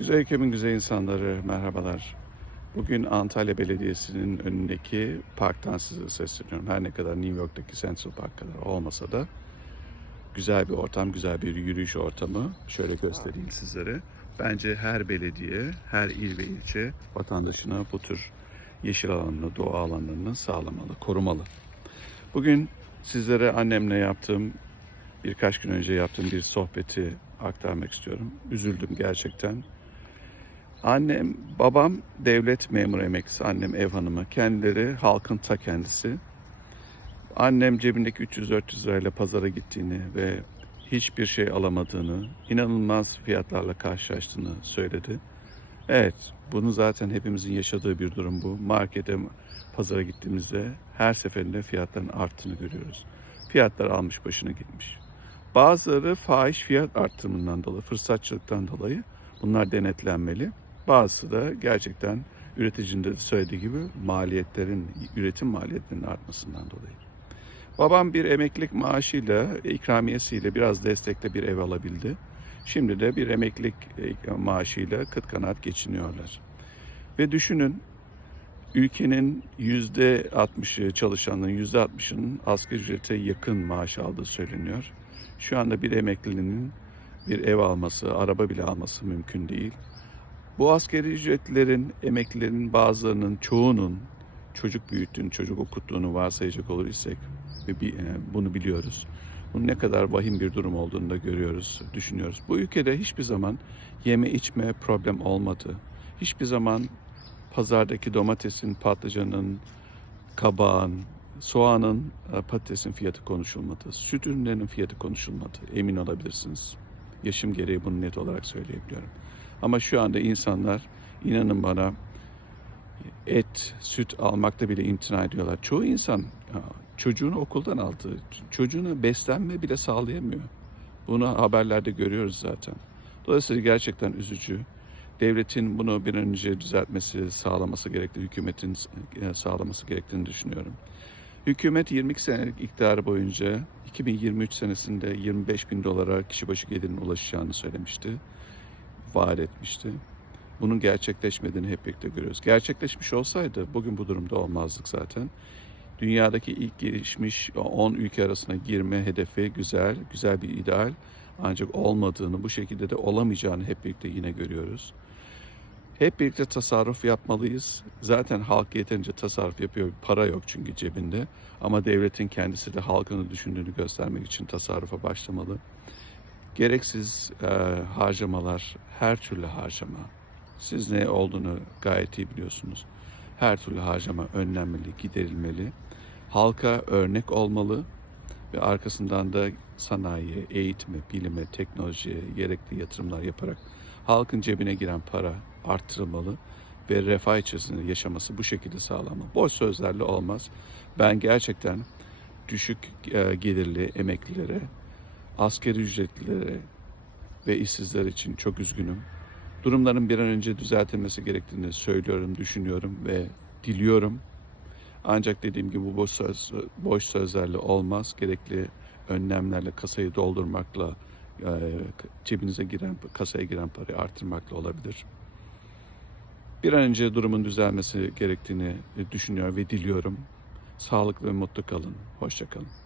Güzel ülkemin güzel insanları, merhabalar. Bugün Antalya Belediyesi'nin önündeki parktan size sesleniyorum. Her ne kadar New York'taki Central Park kadar olmasa da güzel bir ortam, güzel bir yürüyüş ortamı. Şöyle göstereyim sizlere. Bence her belediye, her il ve ilçe vatandaşına bu tür yeşil alanını, doğa alanlarını sağlamalı, korumalı. Bugün sizlere annemle yaptığım, birkaç gün önce yaptığım bir sohbeti aktarmak istiyorum. Üzüldüm gerçekten. Annem, babam devlet memuru emeklisi, annem ev hanımı. Kendileri halkın ta kendisi. Annem cebindeki 300-400 lirayla pazara gittiğini ve hiçbir şey alamadığını, inanılmaz fiyatlarla karşılaştığını söyledi. Evet, bunu zaten hepimizin yaşadığı bir durum bu. Markete, pazara gittiğimizde her seferinde fiyatların arttığını görüyoruz. Fiyatlar almış başına gitmiş. Bazıları fahiş fiyat arttırımından dolayı, fırsatçılıktan dolayı bunlar denetlenmeli. Bazısı da gerçekten üreticinin de söylediği gibi maliyetlerin, üretim maliyetlerinin artmasından dolayı. Babam bir emeklilik maaşıyla, ikramiyesiyle biraz destekle bir ev alabildi. Şimdi de bir emeklilik e, maaşıyla kıt kanaat geçiniyorlar. Ve düşünün ülkenin yüzde 60'ı çalışanların yüzde 60'ının asgari ücrete yakın maaş aldığı söyleniyor. Şu anda bir emeklinin bir ev alması, araba bile alması mümkün değil. Bu asgari ücretlilerin, emeklilerin bazılarının, çoğunun çocuk büyüttüğünü, çocuk okuttuğunu varsayacak olur isek ve e, bunu biliyoruz. Bunun ne kadar vahim bir durum olduğunu da görüyoruz, düşünüyoruz. Bu ülkede hiçbir zaman yeme içme problem olmadı. Hiçbir zaman pazardaki domatesin, patlıcanın, kabağın, soğanın, e, patatesin fiyatı konuşulmadı. Süt ürünlerinin fiyatı konuşulmadı. Emin olabilirsiniz. Yaşım gereği bunu net olarak söyleyebiliyorum. Ama şu anda insanlar inanın bana et, süt almakta bile imtina ediyorlar. Çoğu insan çocuğunu okuldan aldı. Çocuğuna beslenme bile sağlayamıyor. Bunu haberlerde görüyoruz zaten. Dolayısıyla gerçekten üzücü. Devletin bunu bir önce düzeltmesi, sağlaması gerektiği, hükümetin e, sağlaması gerektiğini düşünüyorum. Hükümet 22 senelik iktidarı boyunca 2023 senesinde 25 bin dolara kişi başı gelirin ulaşacağını söylemişti, vaat etmişti. Bunun gerçekleşmediğini hep birlikte görüyoruz. Gerçekleşmiş olsaydı bugün bu durumda olmazdık zaten. Dünyadaki ilk gelişmiş 10 ülke arasına girme hedefi güzel, güzel bir ideal. Ancak olmadığını, bu şekilde de olamayacağını hep birlikte yine görüyoruz. Hep birlikte tasarruf yapmalıyız. Zaten halk yeterince tasarruf yapıyor. Para yok çünkü cebinde. Ama devletin kendisi de halkını düşündüğünü göstermek için tasarrufa başlamalı. Gereksiz e, harcamalar, her türlü harcama. Siz ne olduğunu gayet iyi biliyorsunuz. Her türlü harcama önlenmeli, giderilmeli. Halka örnek olmalı ve arkasından da sanayiye, eğitime, bilime, teknolojiye gerekli yatırımlar yaparak halkın cebine giren para arttırılmalı ve refah içerisinde yaşaması bu şekilde sağlanmalı. Boş sözlerle olmaz. Ben gerçekten düşük e, gelirli emeklilere, askeri ücretlilere ve işsizler için çok üzgünüm. Durumların bir an önce düzeltilmesi gerektiğini söylüyorum, düşünüyorum ve diliyorum. Ancak dediğim gibi bu boş, söz, boş sözlerle olmaz. Gerekli önlemlerle kasayı doldurmakla, e, cebinize giren, kasaya giren parayı artırmakla olabilir. Bir an önce durumun düzelmesi gerektiğini düşünüyor ve diliyorum. Sağlıklı ve mutlu kalın. Hoşça kalın.